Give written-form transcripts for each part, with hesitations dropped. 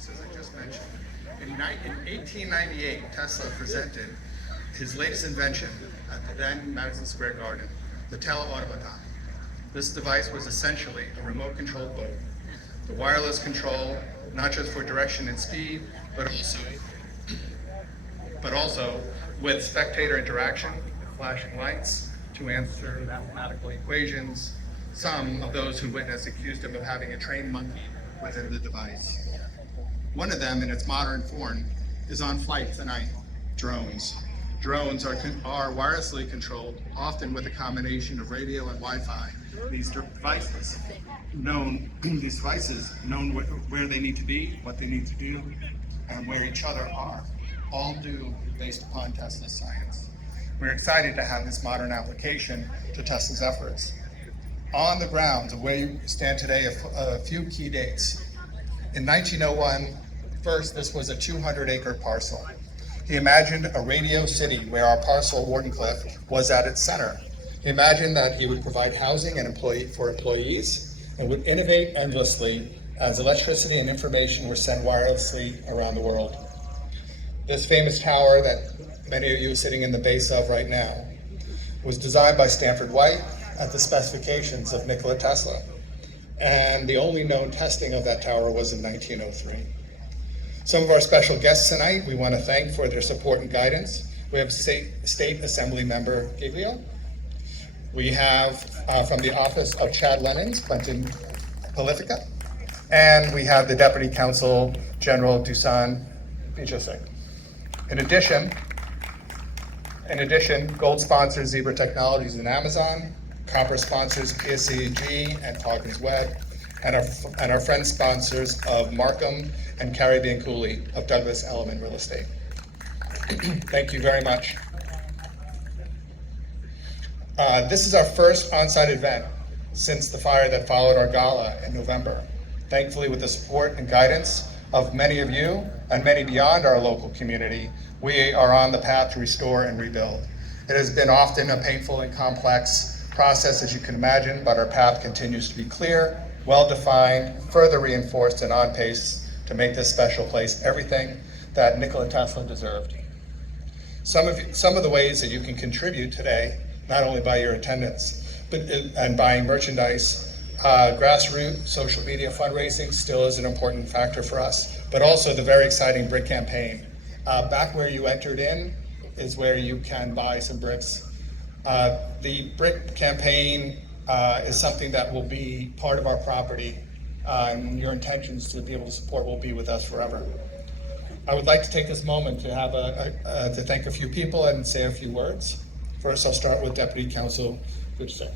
technologies, as I just mentioned. In 1898, Tesla presented his latest invention at the then Madison Square Garden, the teleautomaton. This device was essentially a remote-controlled boat. The wireless control, not just for direction and speed, but also with spectator interaction, flashing lights to answer mathematical equations. Some of those who witnessed accused him of having a trained monkey within the device. One of them, in its modern form, is on flight tonight: drones. Drones are wirelessly controlled, often with a combination of radio and Wi-Fi. These devices known where they need to be, what they need to do, and where each other are, all due based upon Tesla's science. We're excited to have this modern application to Tesla's efforts. On the ground, where you stand today, a few key dates. In 1901, first, this was a 200-acre parcel. He imagined a radio city where our parcel, Wardenclyffe, was at its center. He imagined that he would provide housing and employees and would innovate endlessly as electricity and information were sent wirelessly around the world. This famous tower that many of you are sitting in the base of right now was designed by Stanford White at the specifications of Nikola Tesla. And the only known testing of that tower was in 1903. Some of our special guests tonight we want to thank for their support and guidance. We have State Assembly Member Giglio. We have from the office of Chad Lennons, Quentin Polifica. And we have the Deputy Counsel General Dusan Bijosik. In addition, gold sponsors Zebra Technologies and Amazon, copper sponsors PSCG and Hawkins Webb, and our friend sponsors of Markham and Caribbean Cooley of Douglas Elliman Real Estate. Thank you very much. This is our first on-site event since the fire that followed our gala in November. Thankfully, with the support and guidance of many of you and many beyond our local community, we are on the path to restore and rebuild. It has been often a painful and complex process, as you can imagine, but our path continues to be clear, well-defined, further reinforced, and on pace to make this special place everything that Nikola Tesla deserved. Some of the ways that you can contribute today, not only by your attendance, and buying merchandise, grassroots social media fundraising still is an important factor for us, but also the very exciting brick campaign. Back where you entered in is where you can buy some bricks. The brick campaign is something that will be part of our property, and your intentions to be able to support will be with us forever. I would like to take this moment to have to thank a few people and say a few words. First, I'll start with Deputy Counsel Goodson.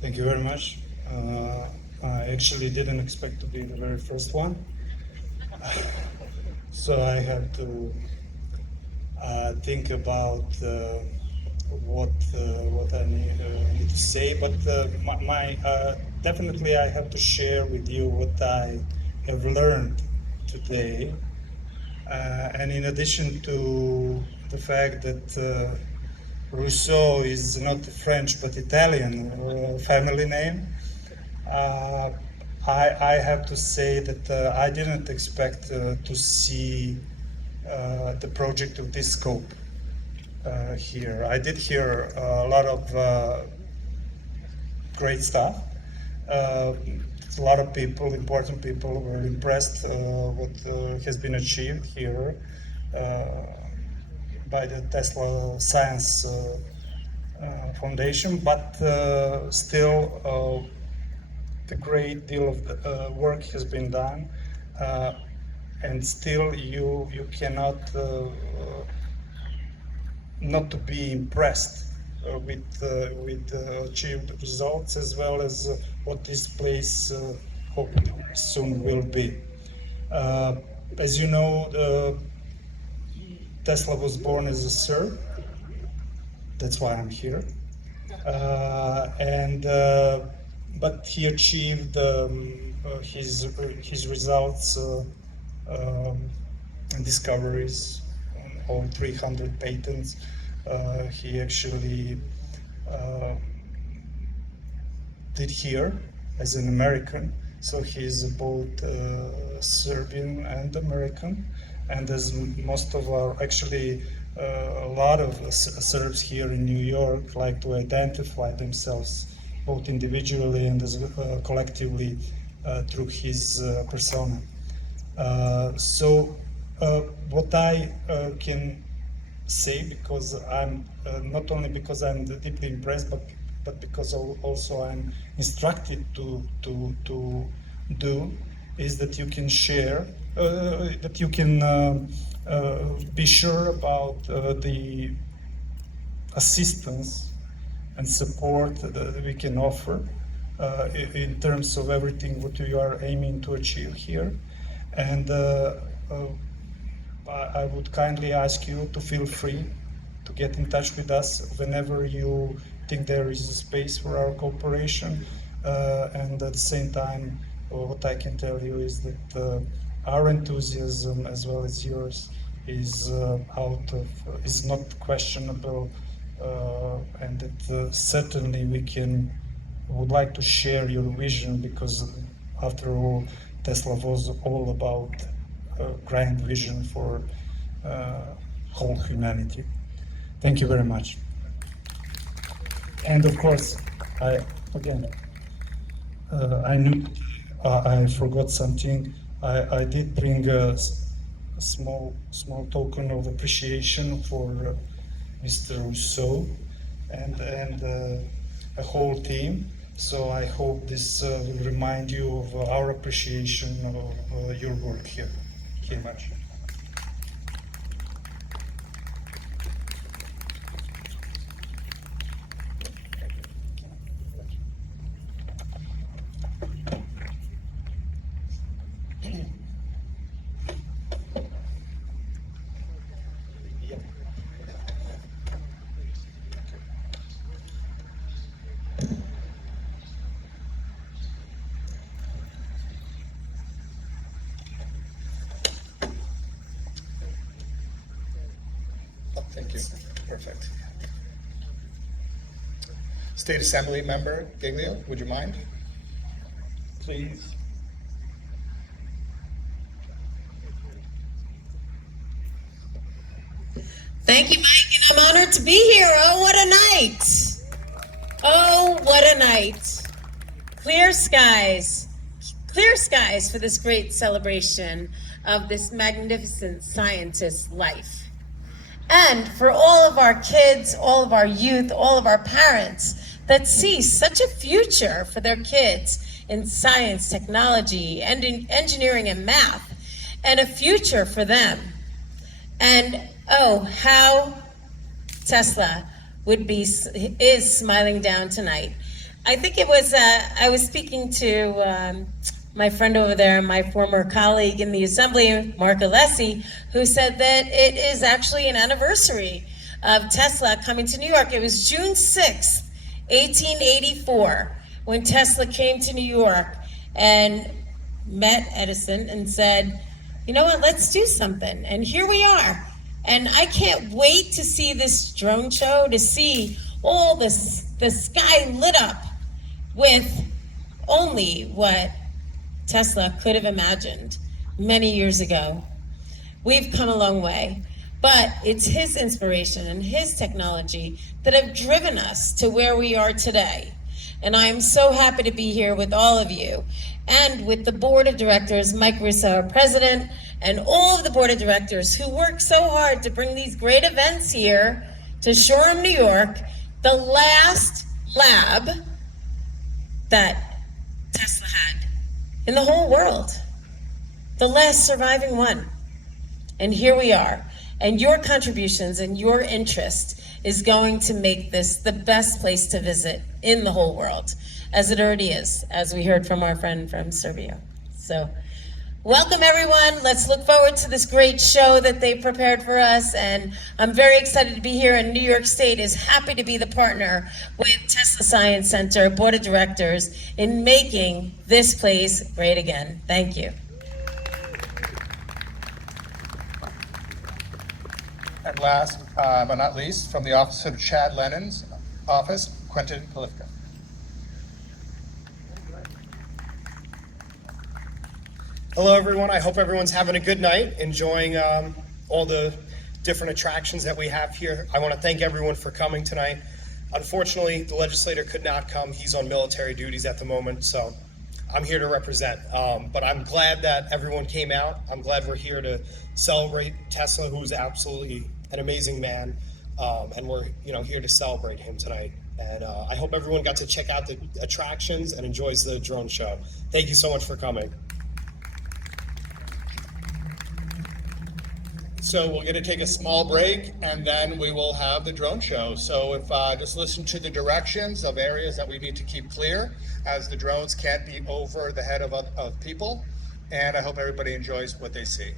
Thank you very much. I actually didn't expect to be the very first one, so I have to think about what I need to say. But definitely I have to share with you what I have learned today, and in addition to the fact that Rousseau is not French but Italian family name, I have to say that I didn't expect to see the project of this scope here. I did hear a lot of great stuff. A lot of people, important people, were impressed what has been achieved here by the Tesla Science Foundation, but still a great deal of work has been done, and still you cannot not to be impressed with achieved results, as well as what this place hopefully soon will be. As you know, Tesla was born as a Serb. That's why I'm here. But he achieved his results and discoveries, all 300 patents, He actually did here as an American, so he's both Serbian and American. And as most of our, actually, a lot of Serbs here in New York like to identify themselves both individually and as collectively through his persona. What I can say, because I'm not only because I'm deeply impressed, but because also I'm instructed to do, is that you can share, that you can be sure about the assistance and support that we can offer in terms of everything what we are aiming to achieve here. And I would kindly ask you to feel free to get in touch with us whenever you think there is a space for our cooperation. And at the same time, what I can tell you is that our enthusiasm as well as yours is is not questionable, and that certainly would like to share your vision, because after all, Tesla was all about a grand vision for whole humanity. Thank you very much. And of course, I knew I forgot something. I did bring a small token of appreciation for Mr. Rousseau and a whole team. So I hope this will remind you of our appreciation of your work here. Thank you very much. Thank you. Perfect. State Assembly Member Giglio, would you mind? Please. Thank you, Mike, and I'm honored to be here. Oh, what a night. Oh, what a night. Clear skies for this great celebration of this magnificent scientist's life. And for all of our kids, all of our youth, all of our parents that see such a future for their kids in science, technology, and in engineering and math, and a future for them. And oh, how Tesla is smiling down tonight. I think it was, I was speaking to my friend over there, my former colleague in the assembly, Mark Alessi, who said that it is actually an anniversary of Tesla coming to New York. It was June 6th, 1884, when Tesla came to New York and met Edison and said, you know what, let's do something. And here we are. And I can't wait to see this drone show, to see all the sky lit up with only what Tesla could have imagined many years ago. We've come a long way, but it's his inspiration and his technology that have driven us to where we are today. And I am so happy to be here with all of you and with the board of directors, Mike Russo, our president, and all of the board of directors who work so hard to bring these great events here to Shoreham, New York, the last lab that Tesla had in the whole world, the last surviving one. And here we are. And your contributions and your interest is going to make this the best place to visit in the whole world, as it already is, as we heard from our friend from Serbia. So welcome, everyone. Let's look forward to this great show that they prepared for us. And I'm very excited to be here. And New York State is happy to be the partner with Tesla Science Center Board of Directors in making this place great again. Thank you. And last, but not least, from the office of Chad Lennon's office, Quentin Polifka. Hello, everyone. I hope everyone's having a good night, enjoying all the different attractions that we have here. I want to thank everyone for coming tonight. Unfortunately, the legislator could not come. He's on military duties at the moment, so I'm here to represent. But I'm glad that everyone came out. I'm glad we're here to celebrate Tesla, who's absolutely an amazing man, and we're here to celebrate him tonight. And I hope everyone got to check out the attractions and enjoys the drone show. Thank you so much for coming. So we're going to take a small break, and then we will have the drone show. So if just listen to the directions of areas that we need to keep clear, as the drones can't be over the head of people. And I hope everybody enjoys what they see.